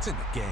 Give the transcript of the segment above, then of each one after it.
It's in the game.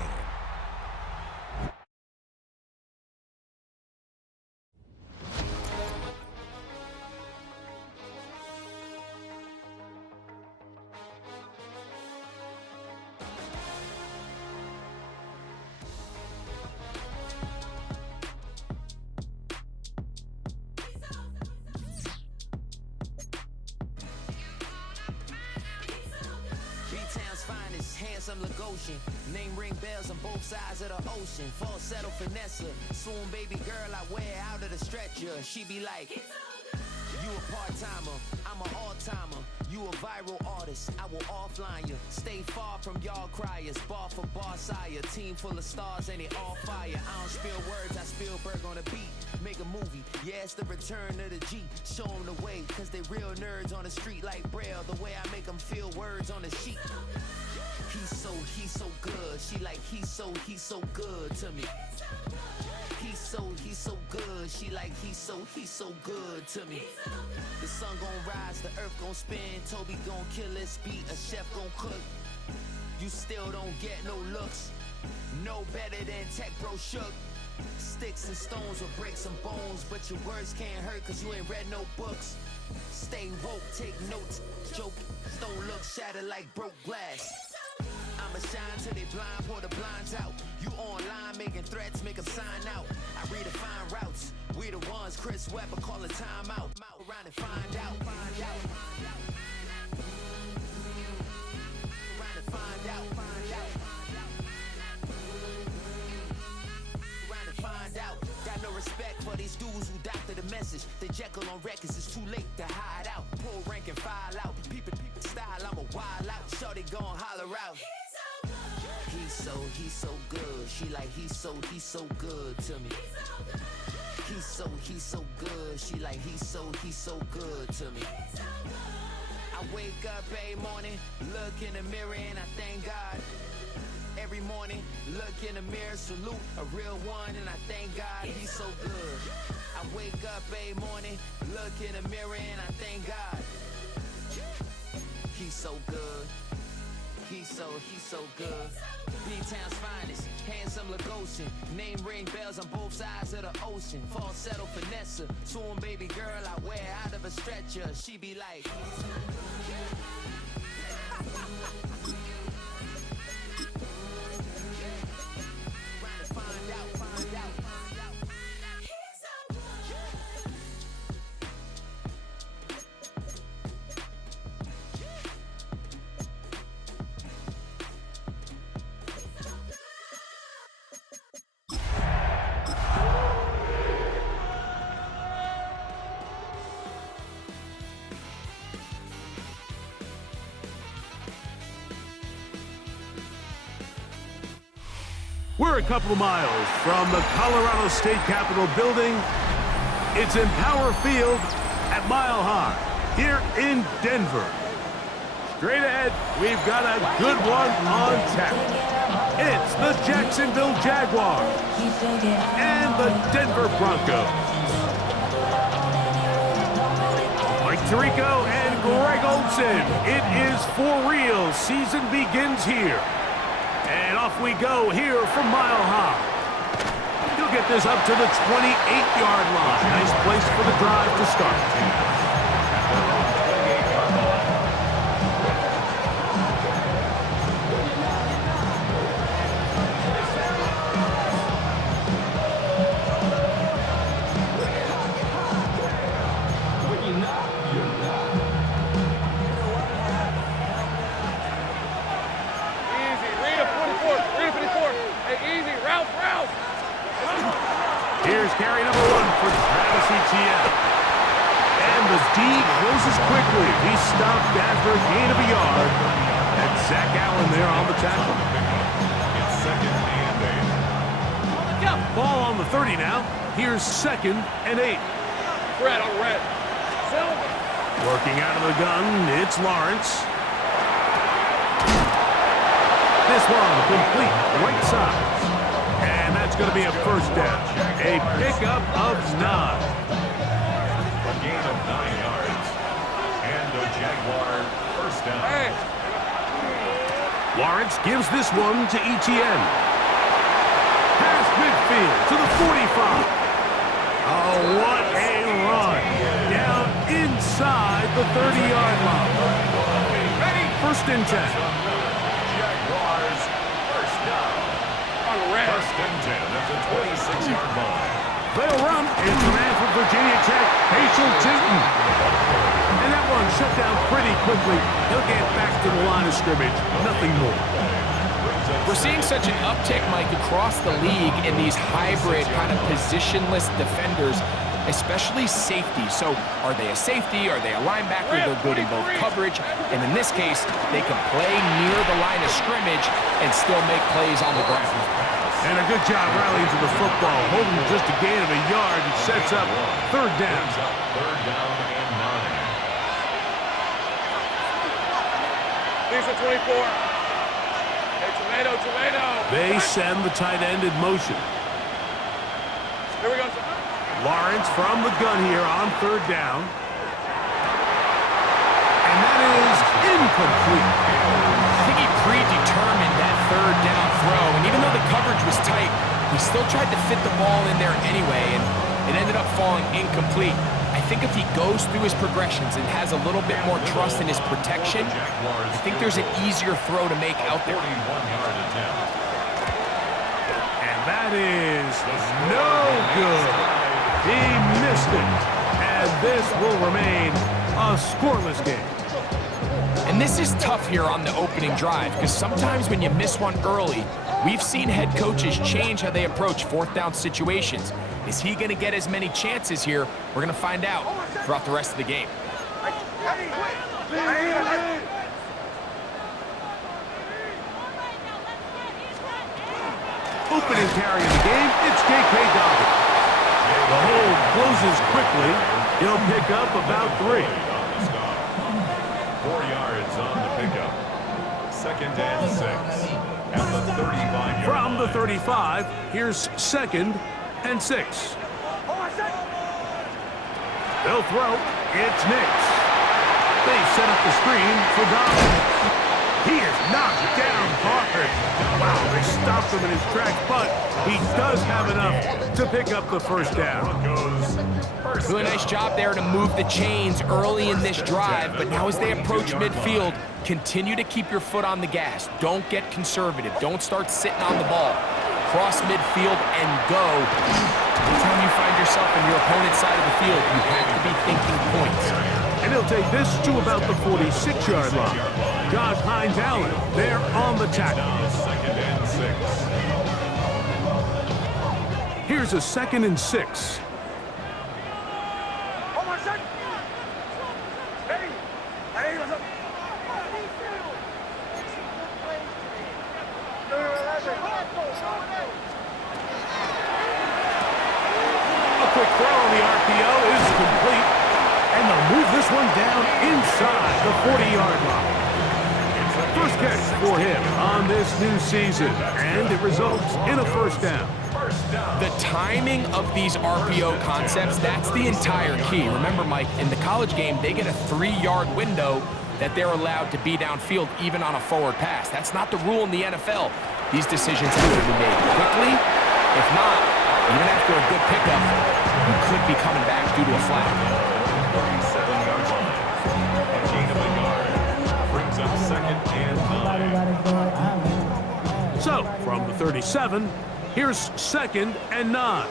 Handsome Lagosian, name ring bells on both sides of the ocean. Falsetto finesse, swoon baby girl I wear out of the stretcher. She be like, you a part-timer, I'm an all-timer. You a viral artist, I will offline you. Stay far from y'all criers, bar for bar sire. Team full of stars and they all fire. I don't spill words, I Spielberg on a beat. Make a movie, yeah, it's the return of the G. Show them the way, cause they real nerds on the street like Braille. The way I make them feel words on the sheet. He's so good. She like, he's so good to me. He's so good. She like, he's so good to me. The sun gon' rise, the earth gon' spin. Toby gon' kill this beat, a chef gon' cook. You still don't get no looks. No better than Tech Bro Shook. Sticks and stones will break some bones, but your words can't hurt cause you ain't read no books. Stay woke, take notes, joke. Don't look shattered like broke glass. I'ma shine till they blind, pour the blinds out. You online making threats, make them sign out. I redefine routes. We the ones Chris Webber call a timeout. Around and find out. Around and find out. Around and find out. Got no respect for these dudes who doctor the message. The Jekyll on records, it's too late to hide out. Pull rank and file out. People style, I'm a wild out. Shorty gon' holler out. He's so good. She like, he's so good to me. He's so good. She like, he's so good to me. I wake up every morning, look in the mirror and I thank God. Every morning, look in the mirror, salute a real one and I thank God he's so good. I wake up every morning, look in the mirror and I thank God. He's so good. He's so good. B-Town's finest, handsome Lagosian. Name ring bells on both sides of the ocean. Falsetto finesse, swoon baby girl I wear out of a stretcher. She be like, We're a couple of miles from the Colorado State Capitol building. It's in Power Field at Mile High here in Denver. Straight ahead, we've got a good one on tap. It's the Jacksonville Jaguars and the Denver Broncos. Mike Tirico and Greg Olsen. It is for real. Season begins here. And off we go here from Mile High. He'll get this up to the 28-yard line. Nice place for the drive to start. Here's carry number 1 for Travis Etienne. And the D closes quickly. He stopped after a gain of a yard. And Zach Allen there on the tackle. It's second and 8. Ball on the 30 now. Here's second and 8. Red on red. Working out of the gun, it's Lawrence. This one complete, right side. And that's going to be a first down. A pickup of 9. A gain of 9 yards. And a Jaguar first down. Lawrence gives this one to Etienne. Past midfield to the 45. Oh, what a run. Down inside the 30-yard line. Ready? 1st and 10. Jaguars, first down. First and 10 at the 26-yard line. They'll run. It's a man from Virginia Tech, Hazel Tootin. And that one shut down pretty quickly. He'll get back to the line of scrimmage. Nothing more. We're seeing such an uptick, Mike, across the league in these hybrid kind of positionless defenders, especially safety. So are they a safety? Are they a linebacker? They're good in both coverage. And in this case, they can play near the line of scrimmage and still make plays on the ground. And a good job rallying to the football, holding just a gain of a yard and sets up 3rd down. Third down and 9. Here's the 24. Hey, tomato. They send the tight end in motion. Here we go. Lawrence from the gun here on 3rd down. And that is incomplete. I think he predetermined that 3rd down throw, and even though the coverage was tight, he still tried to fit the ball in there anyway, and it ended up falling incomplete. I think if he goes through his progressions and has a little bit more trust in his protection, I think there's an easier throw to make out there. 41-yard attempt. And that is no good. He missed it. And this will remain a scoreless game. And this is tough here on the opening drive, because sometimes when you miss one early, we've seen head coaches change how they approach 4th down situations. Is he going to get as many chances here? We're going to find out throughout the rest of the game. Opening carry of the game, it's J.K. Dobbins. The hold closes quickly. He'll pick up about 3. 4 yards on the pickup. 2nd and 6 at the 35-yard From the line. 35, here's 2nd and 6. They'll throw. It's Nix. They set up the screen for Dobbins. He is knocked down hard. Wow, they stopped him in his tracks, but he does have enough to pick up the 1st down. Really nice job there to move the chains early in this drive, but now as they approach midfield, continue to keep your foot on the gas. Don't get conservative. Don't start sitting on the ball. Cross midfield and go. Anytime you find yourself on your opponent's side of the field, you have to be thinking points. And he'll take this to about the 46-yard line. Josh Hines Allen there on the tackle. 2nd and 6. Here's a 2nd and 6. A quick throw on the RPO is complete. And they'll move this one down inside the 40-yard line. First catch for him on this new season, and it results in a 1st down. The timing of these RPO concepts, that's the entire key. Remember, Mike, in the college game, they get a 3-yard window that they're allowed to be downfield even on a forward pass. That's not the rule in the NFL. These decisions have to be made quickly. If not, even after a good pickup, you could be coming back due to a flag. 37-yard line. A gain of a yard. Brings up 2nd and 9. So, from the 37, here's 2nd and 9.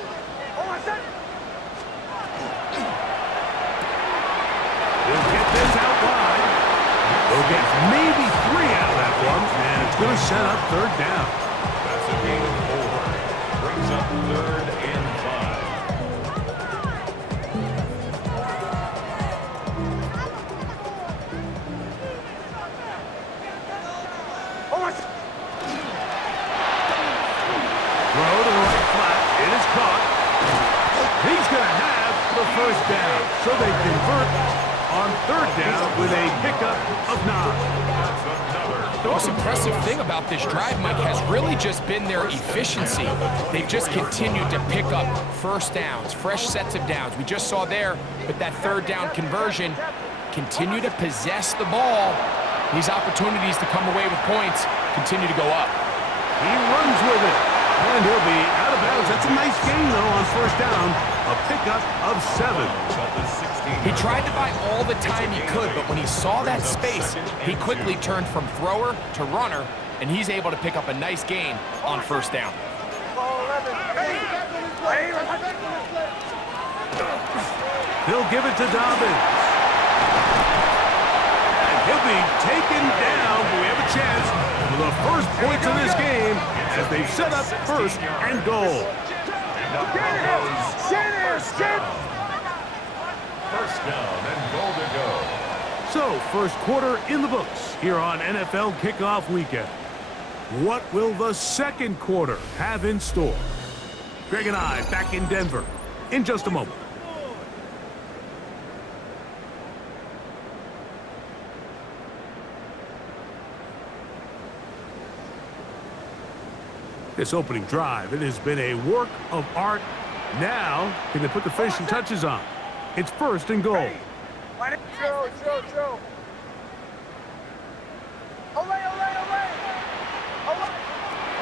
They'll get this out wide. They'll get maybe 3 out of that one, and it's going to set up 3rd down. That's a gain of 4. Brings up 3rd and 5. Throw to the right flat. It is caught. He's going to have the 1st down. So they convert on 3rd down with a pickup of 9. The most impressive thing about this drive, Mike, has really just been their efficiency. They've just continued to pick up 1st downs, fresh sets of downs. We just saw there with that 3rd down conversion, continue to possess the ball. These opportunities to come away with points continue to go up. He runs with it. And he'll be out of bounds. That's a nice gain, though, on first down. A pickup of 7. He tried to buy all the time he could, but when he saw that space, he quickly turned from thrower to runner, and he's able to pick up a nice gain on first down. He'll give it to Dobbins. And he'll be taken down, but we have a chance for the first points of this game as they set up first and goal. First down and goal to go. So, first quarter in the books here on NFL Kickoff Weekend. What will the second quarter have in store? Greg and I back in Denver in just a moment. This opening drive, it has been a work of art. Now, can they put the finishing touches on? It's first and goal.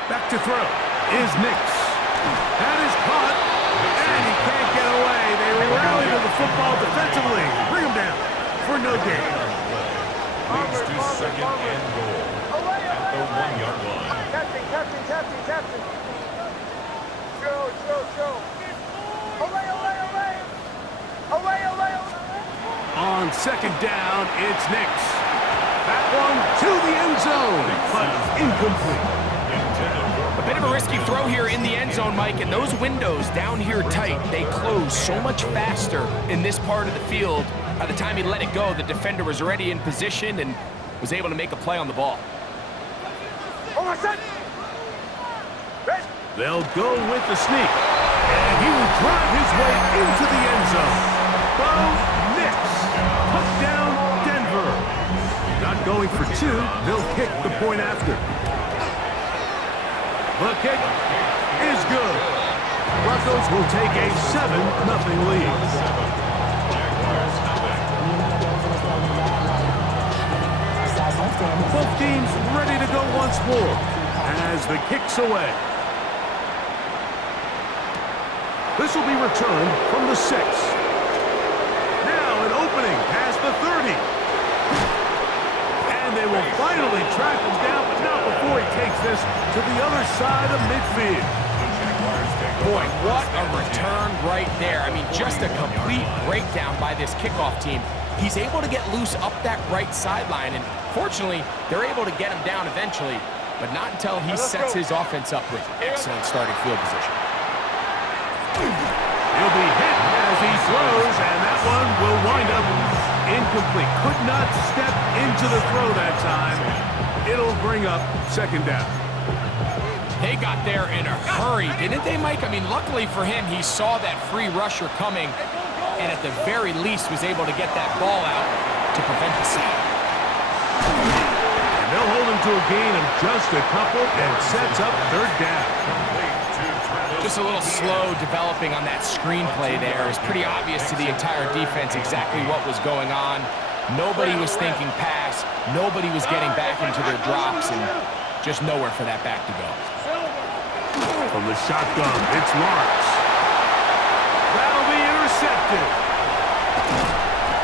Back to throw is Nix. That is caught, and he can't get away. They rally to the football defensively. Bring him down for no gain. Leads to second and goal at the 1-yard line. Captain. Joe. Away. On second down, it's Nix. That one to the end zone, but incomplete. A bit of a risky throw here in the end zone, Mike, and those windows down here tight, they close so much faster in this part of the field. By the time he let it go, the defender was already in position and was able to make a play on the ball. They'll go with the sneak, and he will drive his way into the end zone. Bo Nix, touchdown Denver. Not going for 2, they'll kick the point after. The kick is good. Broncos will take a 7-0 lead. Both teams ready to go once more as the kick's away. This will be returned from the 6. Now an opening past the 30. And they will finally track him down, but not before he takes this to the other side of midfield. Boy, what a return right there. I mean, just a complete breakdown by this kickoff team. He's able to get loose up that right sideline, and fortunately, they're able to get him down eventually, but not until he sets his offense up with excellent starting field position. He'll be hit as he throws, and that one will wind up incomplete. Could not step into the throw that time. It'll bring up second down. They got there in a hurry, didn't they, Mike? I mean, luckily for him, he saw that free rusher coming, and at the very least was able to get that ball out to prevent the sack. And they'll hold him to a gain of just a couple and sets up third down. Just a little slow developing on that screenplay there. It was pretty obvious to the entire defense exactly what was going on. Nobody was thinking pass. Nobody was getting back into their drops, and just nowhere for that back to go. From the shotgun, it's Lawrence. That'll be intercepted.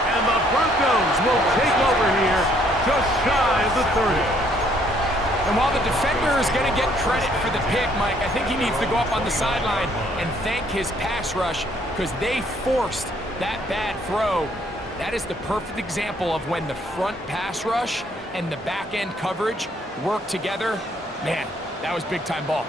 And the Broncos will take over here just shy of the 30. And while the defender is going to get credit for the pick, Mike, I think he needs to go up on the sideline and thank his pass rush because they forced that bad throw. That is the perfect example of when the front pass rush and the back end coverage work together. Man, that was big-time ball.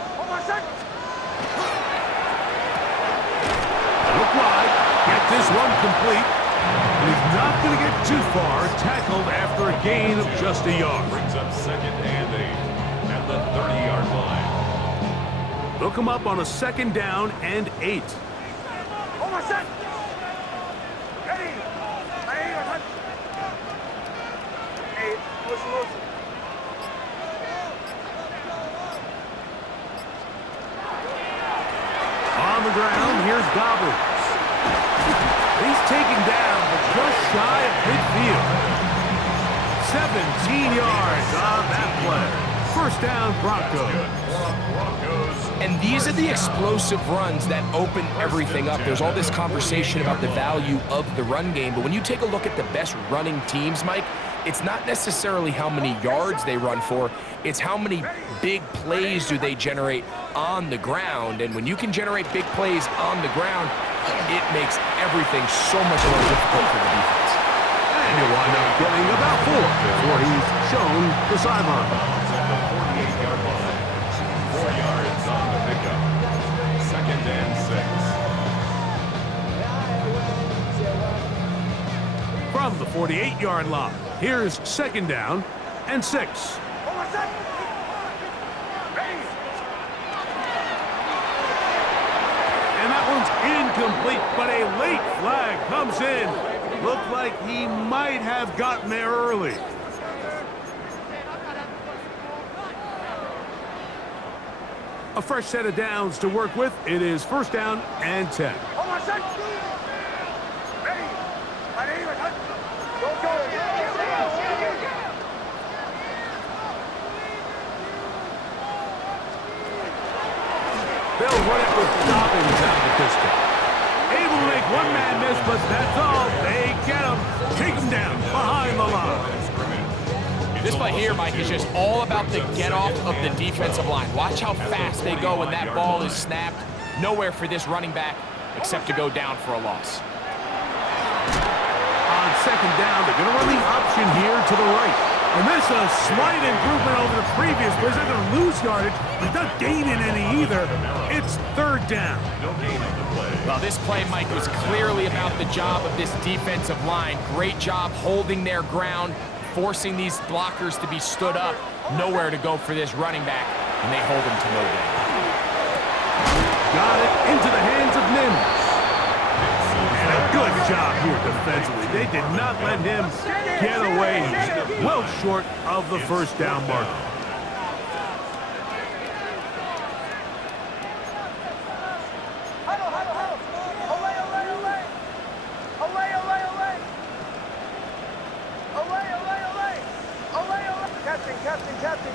Look wide, get this one complete. And he's not going to get too far, tackled after a gain of just a yard. Brings up second and 8 at the 30-yard line. They'll come up on a second down and 8. On the ground, here's Dobbins. He's taken down, but just shy of midfield. 17 yards on that play. First down, Broncos. And these are the explosive runs that open everything up. There's all this conversation about the value of the run game, but when you take a look at the best running teams, Mike, it's not necessarily how many yards they run for, it's how many big plays do they generate on the ground. And when you can generate big plays on the ground, it makes everything so much more difficult for the defense. And he'll wind up getting about 4 before he's shown the sideline. At the 48-yard line. 4 yards on the pickup. Second and 6. From the 48-yard line, here's second down and 6. And that one's incomplete, but a late flag comes in. Looked like he might have gotten there early. A fresh set of downs to work with. It is first down and 10. They'll run it with Dobbins out of the pistol. Able to make one man miss, but that's all. They get him. Take him down behind the line. This play here, Mike, is just all about the get-off of the defensive line. Watch how fast they go when that ball is snapped. Nowhere for this running back except to go down for a loss. On second down, they're going to run the option here to the right. And this is a slight improvement over the previous play. They're going to lose yardage, but not gaining any either. It's third down. No gain on the play. Well, this play, Mike, was clearly about the job of this defensive line. Great job holding their ground, forcing these blockers to be stood up. Nowhere to go for this running back, and they hold him to no gain. Got it into the hands of Mims. And a good job here defensively. They did not let him get away. He's well short of the first down mark.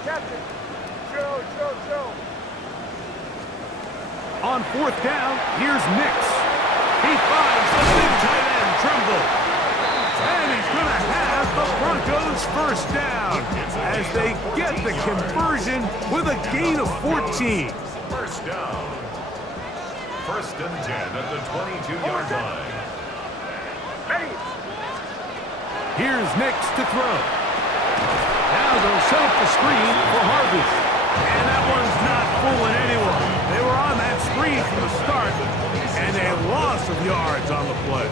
Captain. Joe. On fourth down, here's Nix. He finds the big tight end, Tremble. And he's going to have the Broncos first down as they get the conversion with a gain of 14. First down. First and 10 at the 22-yard line. Here's Nix to throw. Now they'll set up the screen for Harvey. And that one's not fooling anyone. They were on that screen from the start, and a loss of yards on the play.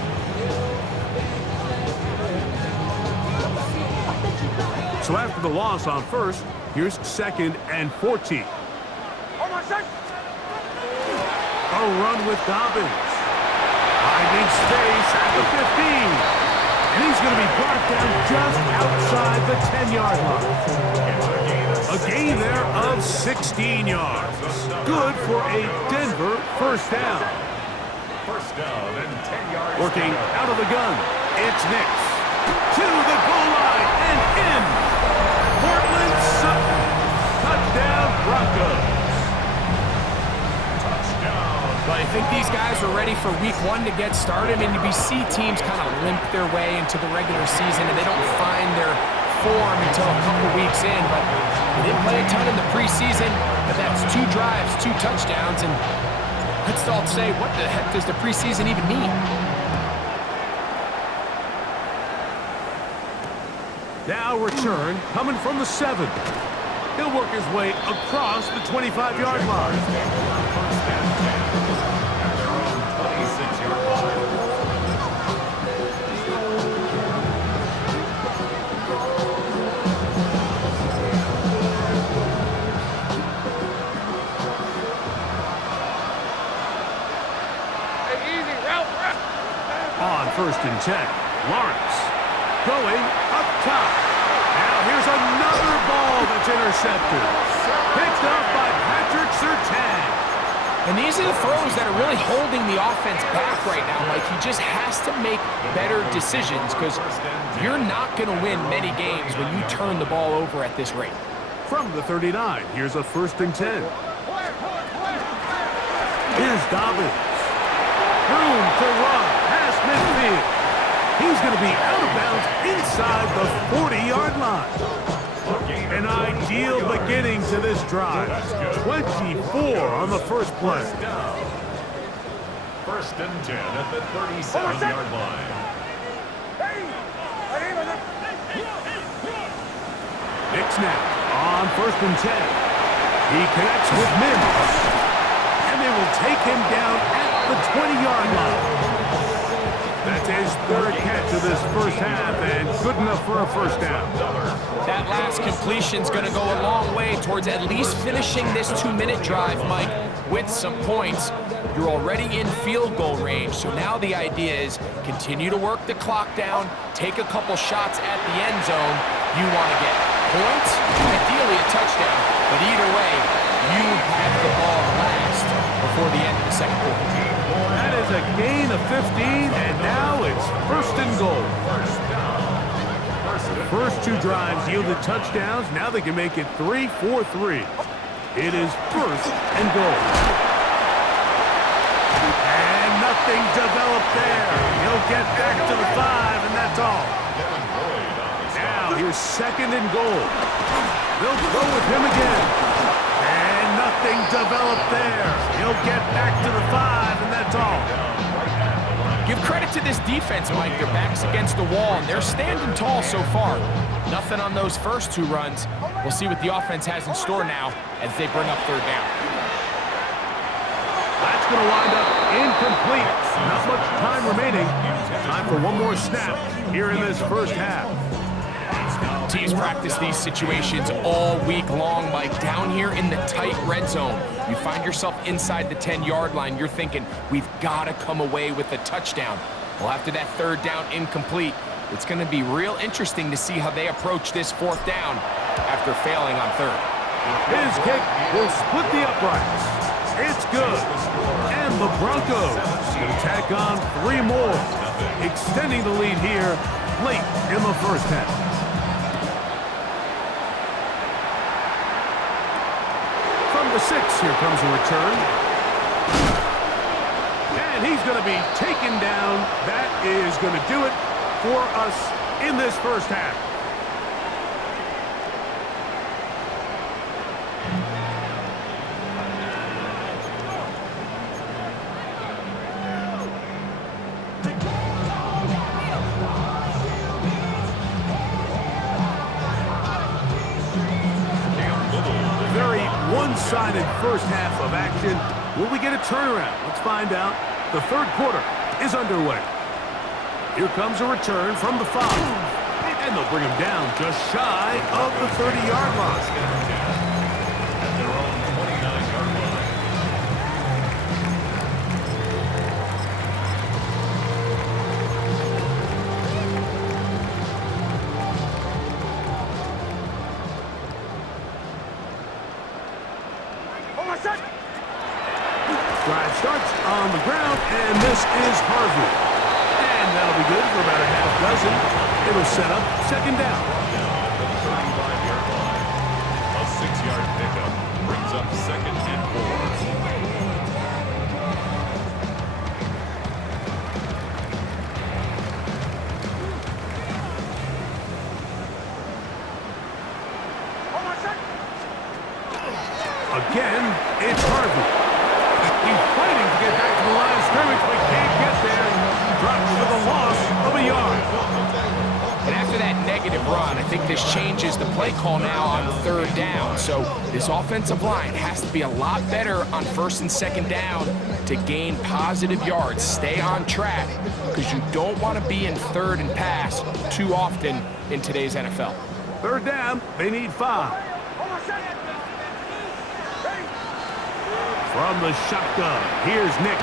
So after the loss on first, here's second and 14. A run with Dobbins. Finding space at the 15. And he's going to be brought down just outside the 10-yard line. A gain there of 16 yards. Good for a Denver first down. First down and 10 yards. Working out of the gun, it's Nix. To the goal line and in. Portland Sutton. Touchdown Broncos. But I think these guys are ready for week 1 to get started. I mean, we see teams kind of limp their way into the regular season, and they don't find their form until a couple weeks in. But they didn't play a ton in the preseason, but that's 2 drives, 2 touchdowns, and let's all say, what the heck does the preseason even mean? Now return coming from the 7. He'll work his way across the 25-yard line. On first and 10, Lawrence going up top. Now here's another ball that's intercepted. Picked up by Patrick Surtain. And these are the throws that are really holding the offense back right now. Like, he just has to make better decisions because you're not going to win many games when you turn the ball over at this rate. From the 39, here's a 1st and 10. Here's Dobbins. Room to run past midfield. He's going to be out of bounds inside the 40-yard line. An ideal beginning to this drive. 24 on the first play. 1st and 10 at the 37-yard line. Nick snap on 1st and 10. He connects with Mims. And they will take him down at the 20-yard line. That's his 3rd catch of this first half and good enough for a 1st down. That last completion's going to go a long way towards at least finishing this 2-minute drive, Mike, with some points. You're already in field goal range, so now the idea is continue to work the clock down, take a couple shots at the end zone. You want to get points, ideally a touchdown, but either way, you have the ball last before the end of the second quarter. That is a gain of 15, and now it's 1st and goal. The first 2 drives yielded touchdowns. Now they can make it 3-4-3. It is 1st and goal. And nothing developed there. He'll get back to the 5, and that's all. Now here's 2nd and goal. They'll go with him again. And nothing developed there. He'll get back to the 5, and that's all. Give credit to this defense, Mike. Their back's against the wall, and they're standing tall so far. Nothing on those first 2 runs. We'll see what the offense has in store now as they bring up 3rd down. That's going to wind up incomplete. Not much time remaining. Time for one more snap here in this first half. Teams practice these situations all week long, Mike. Down here in the tight red zone, you find yourself inside the 10-yard line. You're thinking, we've got to come away with a touchdown. Well, after that 3rd down incomplete, it's going to be real interesting to see how they approach this 4th down after failing on 3rd. His kick will split the uprights. It's good. And the Broncos will tack on 3 more, extending the lead here late in the first half. From the 6, here comes a return. And he's going to be taken down. That is going to do it for us in this first half. One-sided first half of action. Will we get a turnaround? Let's find out. The 3rd quarter is underway. Here comes a return from the 5. And they'll bring him down just shy of the 30-yard line. At their own 29-yard line. Drive starts on the ground, and this is Harvey. And that'll be good for about a half dozen. It'll set up 2nd down. Now at the 35-yard line. A 6-yard pickup brings up 2nd and 4. Again, it's Harvey. He's fighting to get back to the line of scrimmage, but can't get there. Drops for the loss of a yard. And after that negative run, I think this changes the play call now on 3rd down. So this offensive line has to be a lot better on 1st and 2nd down to gain positive yards. Stay on track because you don't want to be in 3rd and pass too often in today's NFL. 3rd down, they need 5. From the shotgun, here's Nick.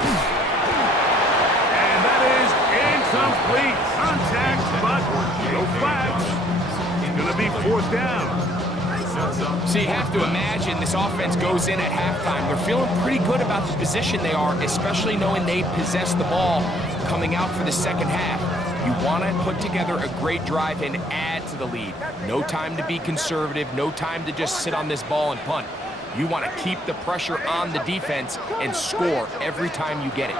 And that is incomplete. Contact, but no flags. It's going to be 4th down. So you have to imagine this offense goes in at halftime. They're feeling pretty good about the position they are, especially knowing they possess the ball coming out for the second half. You want to put together a great drive and add to the the lead. No time to be conservative, no time to just sit on this ball and punt. You want to keep the pressure on the defense and score every time you get it.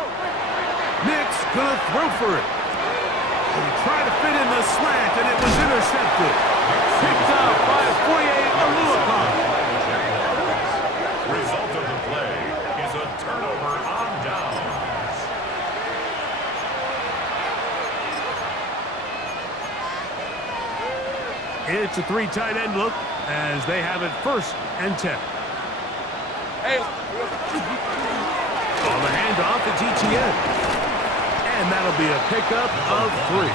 Nick's gonna throw for it. He tried to fit in the slant, and it was intercepted. Picked up by Foye Aluakon. Result of the play is a turnover on downs. It's a 3 tight end look as they have it 1st and 10. Hey. On the handoff, it's ETN. And that'll be a pickup of 3. He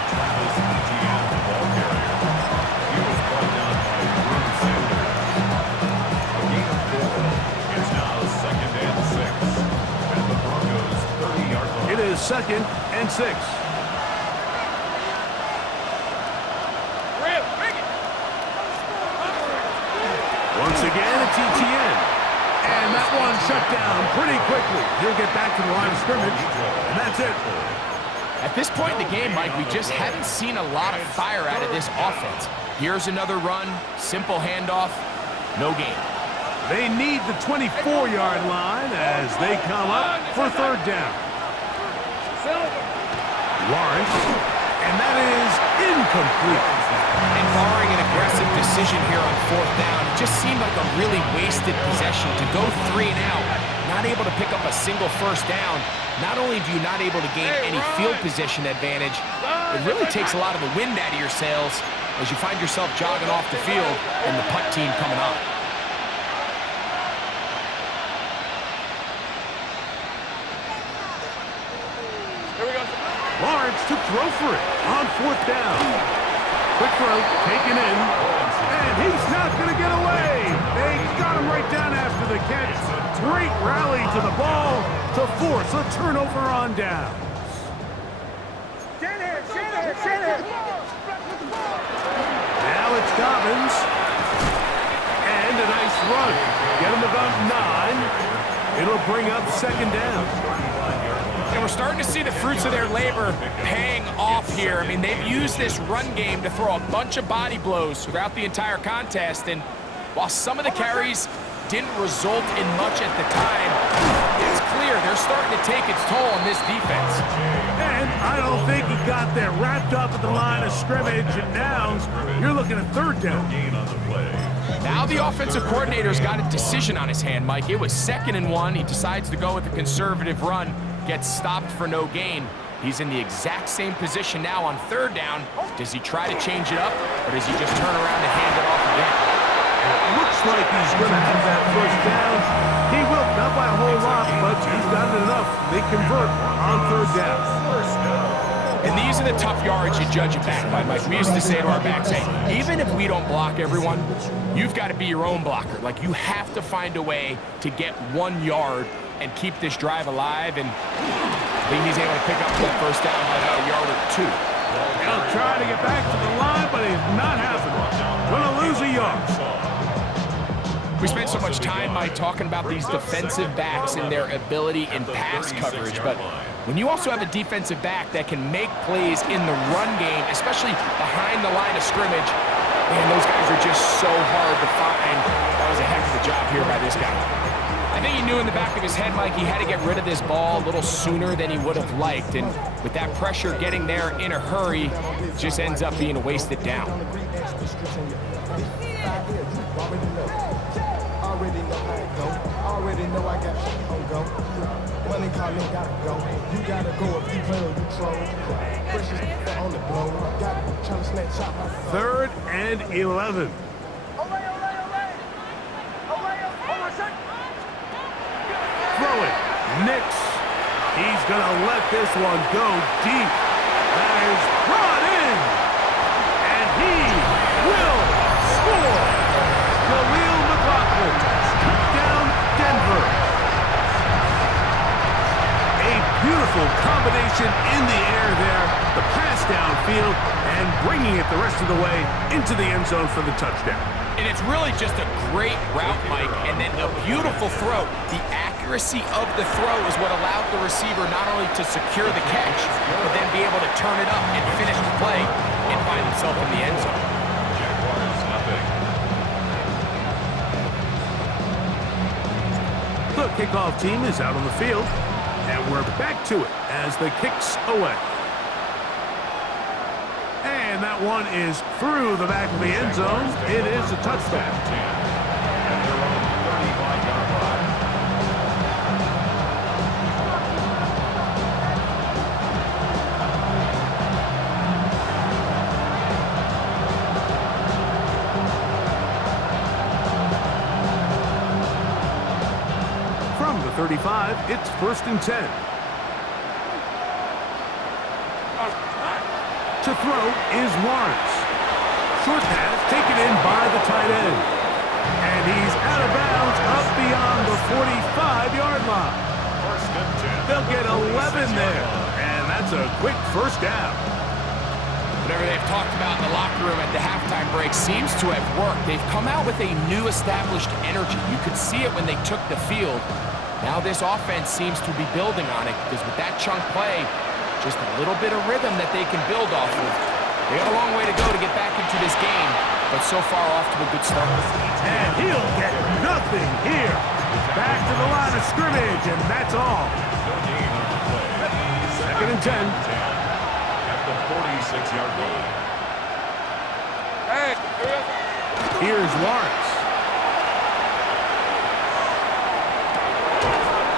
was brought down by Bruce Sanders. A gain of 4. It's now 2nd and 6. At the Broncos' 30-yard line. It is 2nd and 6. Once again, it's ETN. And that one shut down pretty quickly. He'll get back to the line of scrimmage, and that's it. At this point in the game, Mike, we just haven't seen a lot of fire out of this offense. Here's another run, simple handoff, no gain. They need the 24-yard line as they come up for 3rd down. Lawrence, and that is incomplete. And barring an aggressive decision here on 4th down, it just seemed like a really wasted possession to go 3 and out, not able to pick up a single 1st down. Not only do you not able to gain any field position advantage, it really takes a lot of the wind out of your sails as you find yourself jogging off the field and the punt team coming on. Lawrence to throw for it on 4th down. Quick throw, taken in, and he's not going to get away. They got him right down after the catch. Great rally to the ball to force a turnover on down. Now it's Dobbins. And a nice run. Get him about 9. It'll bring up 2nd down. And we're starting to see the fruits of their labor paying off here. I mean, they've used this run game to throw a bunch of body blows throughout the entire contest. And while some of the carries didn't result in much at the time, it's clear they're starting to take its toll on this defense. And I don't think he got there wrapped up at the line of scrimmage. And now you're looking at 3rd down. Now the offensive coordinator's got a decision on his hand, Mike. It was 2nd and 1. He decides to go with a conservative run. Gets stopped for no gain. He's in the exact same position now on 3rd down. Does he try to change it up, or does he just turn around and hand it off again? It looks like he's going to have that 1st down. He will, not by a whole lot, but he's got it enough. They convert on 3rd down. And these are the tough yards you judge it back by, Mike. We used to say to our backs, hey, even if we don't block everyone, you've got to be your own blocker. Like, you have to find a way to get 1 yard and keep this drive alive, and I think he's able to pick up that 1st down by about a yard or 2. He'll try to get back to the line, but it's not happening. Gonna lose a yard. We spent so much time, Mike, talking about these defensive backs and their ability in pass coverage, but when you also have a defensive back that can make plays in the run game, especially behind the line of scrimmage, man, those guys are just so hard to find. That was a heck of a job here by this guy. I think he knew in the back of his head, Mike, he had to get rid of this ball a little sooner than he would have liked. And with that pressure getting there in a hurry, it just ends up being a wasted down. Third and 11. Throw it. Nix. He's going to let this one go deep. That is brought in. And he will score. Khalil McLaughlin. Touchdown, Denver. A beautiful combination in the air there. The pass downfield and bringing it the rest of the way into the end zone for the touchdown. And it's really just a great route, Mike, and then a beautiful throw. The accuracy of the throw is what allowed the receiver not only to secure the catch, but then be able to turn it up and finish the play and find himself in the end zone. kickoff team is out on the field, and we're back to it as the kick's away. And that one is through the back of the end zone. It is a touchdown. And they're on the 35-yard line. From the 35, it's 1st and 10. To throw is Lawrence. Short pass taken in by the tight end. And he's out of bounds up beyond the 45-yard line. 1st and 10. They'll get 11 there. And that's a quick first down. Whatever they've talked about in the locker room at the halftime break seems to have worked. They've come out with a new established energy. You could see it when they took the field. Now this offense seems to be building on it because with that chunk play, just a little bit of rhythm that they can build off of. They got a long way to go to get back into this game, but so far off to a good start. And he'll get nothing here. Back to the line of scrimmage, and that's all. No gain on the play. 2nd and 10. At the 46-yard line. Hey, Here's Lawrence.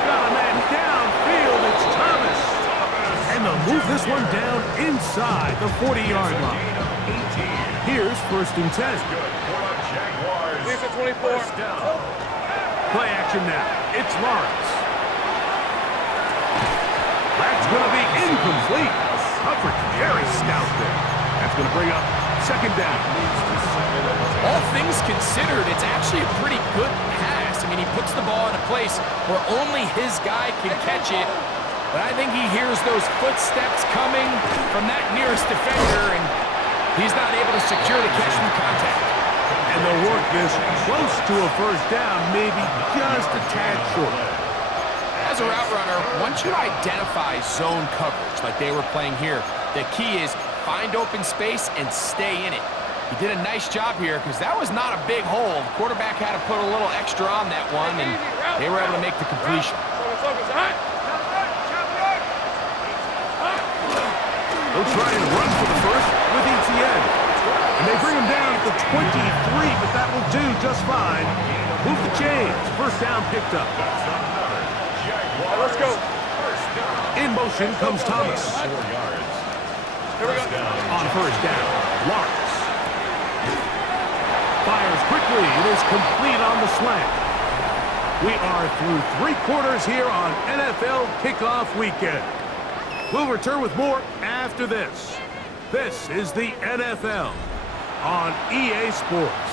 Got a man downfield. It's Thomas. And they'll move this one down inside the 40-yard line. Here's 1st and 10. Leave at 24. Play action now. It's Lawrence. That's going to be incomplete. Coverage very stout there. That's going to bring up 2nd down. All things considered, it's actually a pretty good pass. I mean, he puts the ball in a place where only his guy can catch it. But I think he hears those footsteps coming from that nearest defender, and he's not able to secure the catch from contact. And they'll work this close to a first down, maybe just a tad short. As a route runner, once you identify zone coverage like they were playing here, the key is find open space and stay in it. He did a nice job here because that was not a big hole. The quarterback had to put a little extra on that one, and they were able to make the completion. They'll try and run for the first with ETN. And they bring him down at the 23, but that will do just fine. Move the chains. First down picked up. Let's go. In motion comes Thomas. 4 yards. Here we go. On first down, Lawrence. Fires quickly. It is complete on the slant. We are through 3 quarters here on NFL Kickoff Weekend. We'll return with more after this. This is the NFL on EA Sports.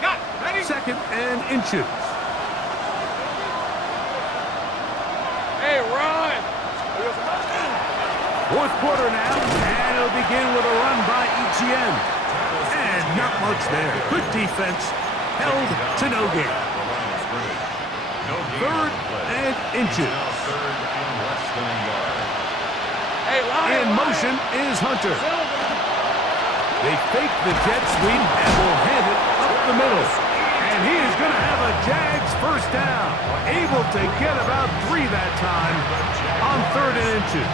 Got it. Ready? 2nd and inches. Hey, run. 4th quarter now, and it'll begin with a run by ETN. And not much there. Good defense, held to no gain. 3rd and inches. Hey, line. In motion is Hunter. They fake the jet sweep and will hand it up the middle. And he is going to have a Jags first down. Able to get about 3 that time on 3rd and inches.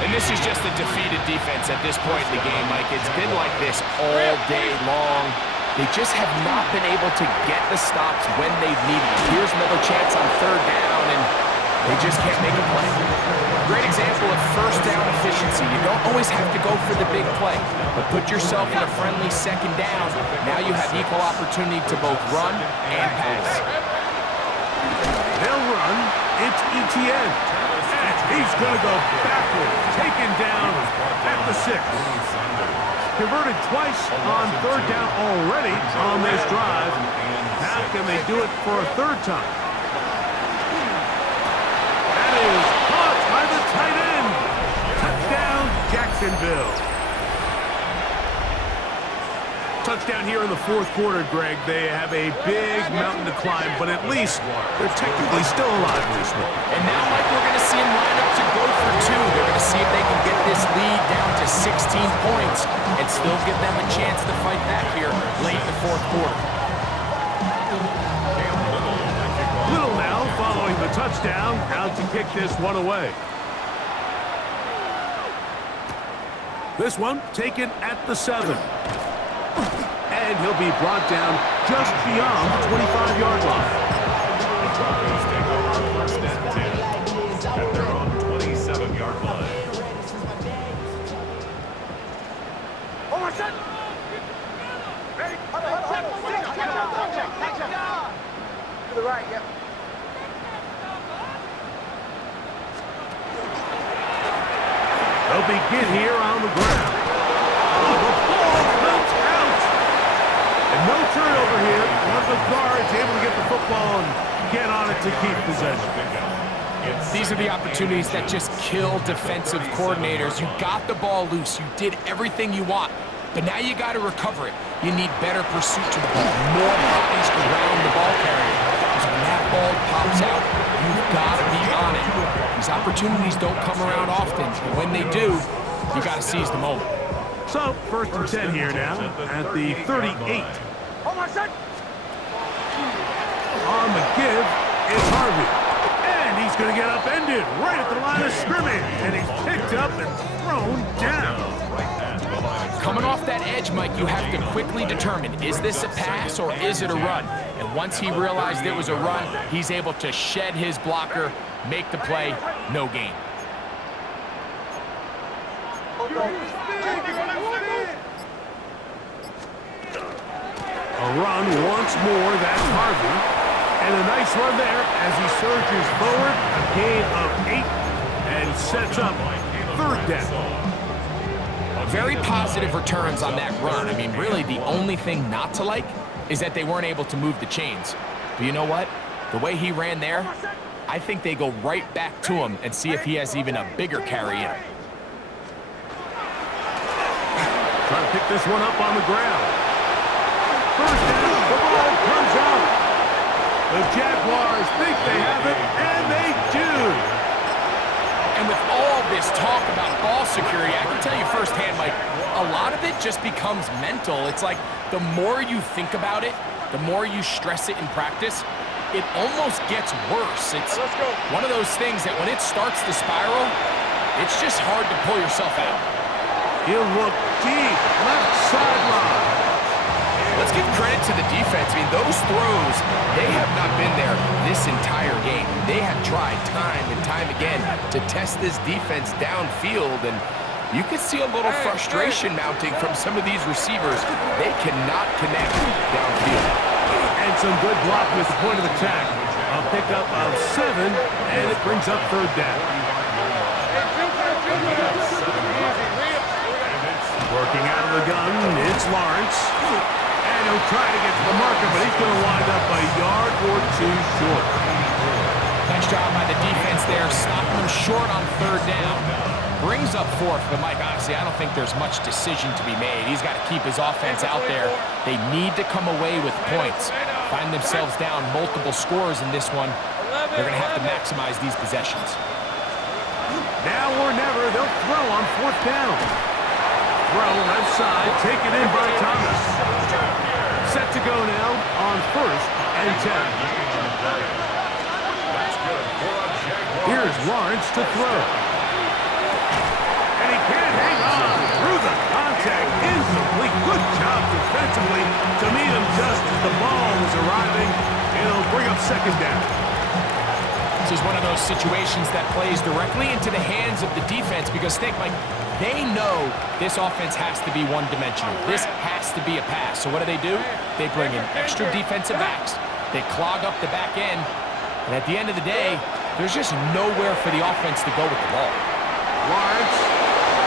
And this is just a defeated defense at this point in the game, Mike. It's been like this all day long. They just have not been able to get the stops when they've needed them. Here's another chance on 3rd down, and they just can't make a play. Great example of first down efficiency. You don't always have to go for the big play, but put yourself in a friendly 2nd down. Now you have equal opportunity to both run and pass. They'll run. It's ETN. And he's going to go backward. Taken down at the 6. Converted twice on 3rd down already on this drive. How can they do it for a 3rd time? That is caught by the tight end. Touchdown, Jacksonville. Touchdown here in the 4th quarter, Greg. They have a big mountain to climb, but at least they're technically still alive this one. And now, Mike, we're going to see them line up to go for 2. They're going to see if they can get this lead down to 6. 16 points and still give them a chance to fight back here late in the fourth quarter. Little now following the touchdown, out to kick this one away. This one taken at the 7. And he'll be brought down just beyond the 25-yard line. The Broncos take over first and 10 at their own 27-yard line. To the right, yep. They'll begin here on the ground. Oh, the ball comes out. And no turnover here. One of the guards able to get the football and get on it to keep possession. These are the opportunities that just kill defensive coordinators. You got the ball loose. You did everything you want. But now you got to recover it. You need better pursuit to the ball. More bodies around the ball carrier. Because when that ball pops out, you've got to be on it. These opportunities don't come around often. But when they do, you got to seize the moment. So, first and 10 here now at the 38. On the give, it's Harvey. And he's going to get upended right at the line of scrimmage. And he's picked up and thrown down. Coming off that edge, Mike, you have to quickly determine, is this a pass or is it a run? And once he realized it was a run, he's able to shed his blocker, make the play, no gain. A run once more, that's Harvey. And a nice run there as he surges forward, a gain of 8, and sets up third down. Very positive returns on that run. I mean, really, the only thing not to like is that they weren't able to move the chains. But you know what? The way he ran there, I think they go right back to him and see if he has even a bigger carry in him. Trying to pick this one up on the ground. First down, the ball comes out. The Jaguars think they have it, and they do. And with all this talk about ball security, I can tell you firsthand, Mike, a lot of it just becomes mental. It's like the more you think about it, the more you stress it in practice, it almost gets worse. It's one of those things that when it starts to spiral, it's just hard to pull yourself out. He'll look deep, left sideline. Let's give credit to the defense. I mean, those throws, they have not been there this entire game. They have tried time and time again to test this defense downfield, and you can see a little frustration mounting from some of these receivers. They cannot connect downfield. And some good blocking at the point of attack. A pickup of 7, and it brings up third down. Working out of the gun, it's Lawrence. And he'll try to get to the marker, but he's going to wind up a yard or 2 short. Nice job by the defense there, stopping them short on third down. Brings up fourth, but Mike, honestly, I don't think there's much decision to be made. He's got to keep his offense out there. They need to come away with points. Find themselves down multiple scores in this one. They're going to have to maximize these possessions. Now or never, they'll throw on fourth down. Throw left side, taken in by Thomas. Set to go now on first and 10. Here's Lawrence to throw. And he can't hang on through the contact. Incomplete. Good job defensively to meet him just as the ball was arriving. It'll bring up second down. This is one of those situations that plays directly into the hands of the defense because think, Mike, they know this offense has to be one-dimensional. This has to be a pass. So what do? They bring in extra defensive backs. They clog up the back end. And at the end of the day, there's just nowhere for the offense to go with the ball. Lawrence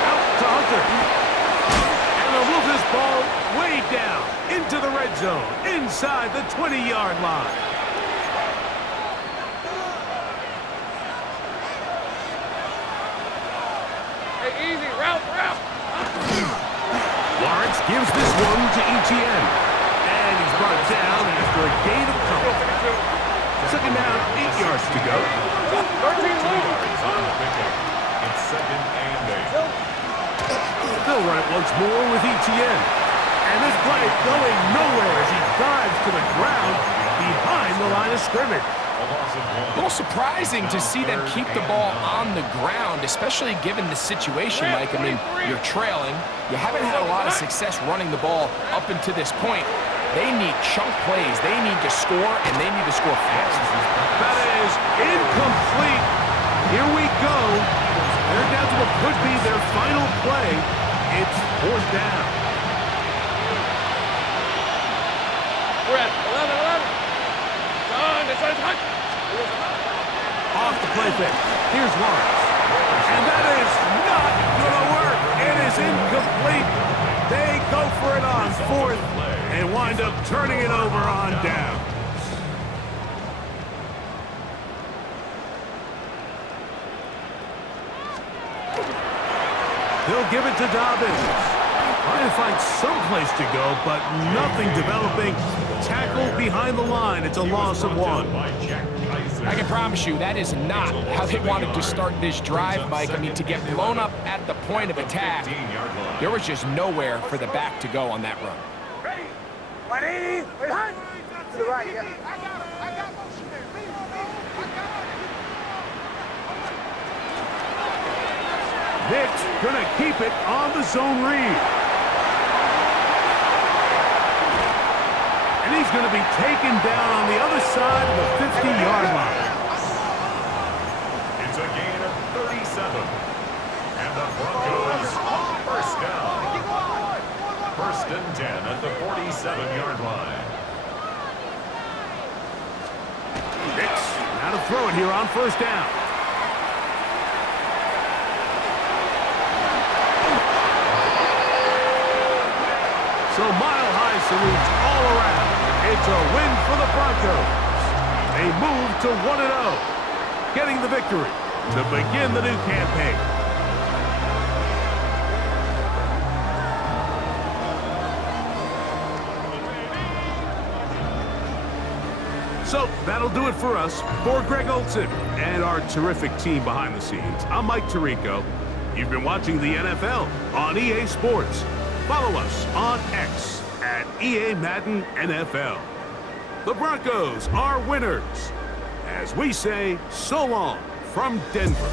out to Hunter. And they'll move this ball way down into the red zone, inside the 20-yard line. Hey, easy, route. Lawrence gives this one to Etienne. And he's brought down after a gain of couple. Second down, 8 yards to go. 13 yards on the pickup. It's second and 8. The They'll run it once more with ETN. And this play going nowhere as he dives to the ground behind the line of scrimmage. A little surprising to see them keep the ball on the ground, especially given the situation, Mike. I mean, you're trailing. You haven't had a lot of success running the ball up until this point. They need chunk plays. They need to score, and they need to score fast. That is incomplete. Here we go. They're down to what could be their final play. It's fourth down. Fred, 11. Done. It's on. Off the play fake. Here's Lawrence. And that is not going to work. It is incomplete. They go for it on fourth and wind up turning it over on down. He'll give it to Dobbins. Trying to find some place to go, but nothing developing. Tackled behind the line. It's a loss of one. I can promise you that is not how they wanted to start this drive, Mike. I mean, to get blown up at the point of attack, there was just nowhere for the back to go on that run. Ready? 180. Behind. To the right, yeah. I got motion there. Nick's going to keep it on the zone read. And he's going to be taken down on the other side of the 50-yard line. It's a gain of 37. And the Broncos first down. First and 10 at the 47-yard line. Nick's now to throw it here on first down. So mile-high salutes all around. It's a win for the Broncos. They move to 1-0, getting the victory to begin the new campaign. So that'll do it for us. For Greg Olson and our terrific team behind the scenes, I'm Mike Tirico. You've been watching the NFL on EA Sports. Follow us on X at EA Madden NFL. The Broncos are winners. As we say, so long from Denver.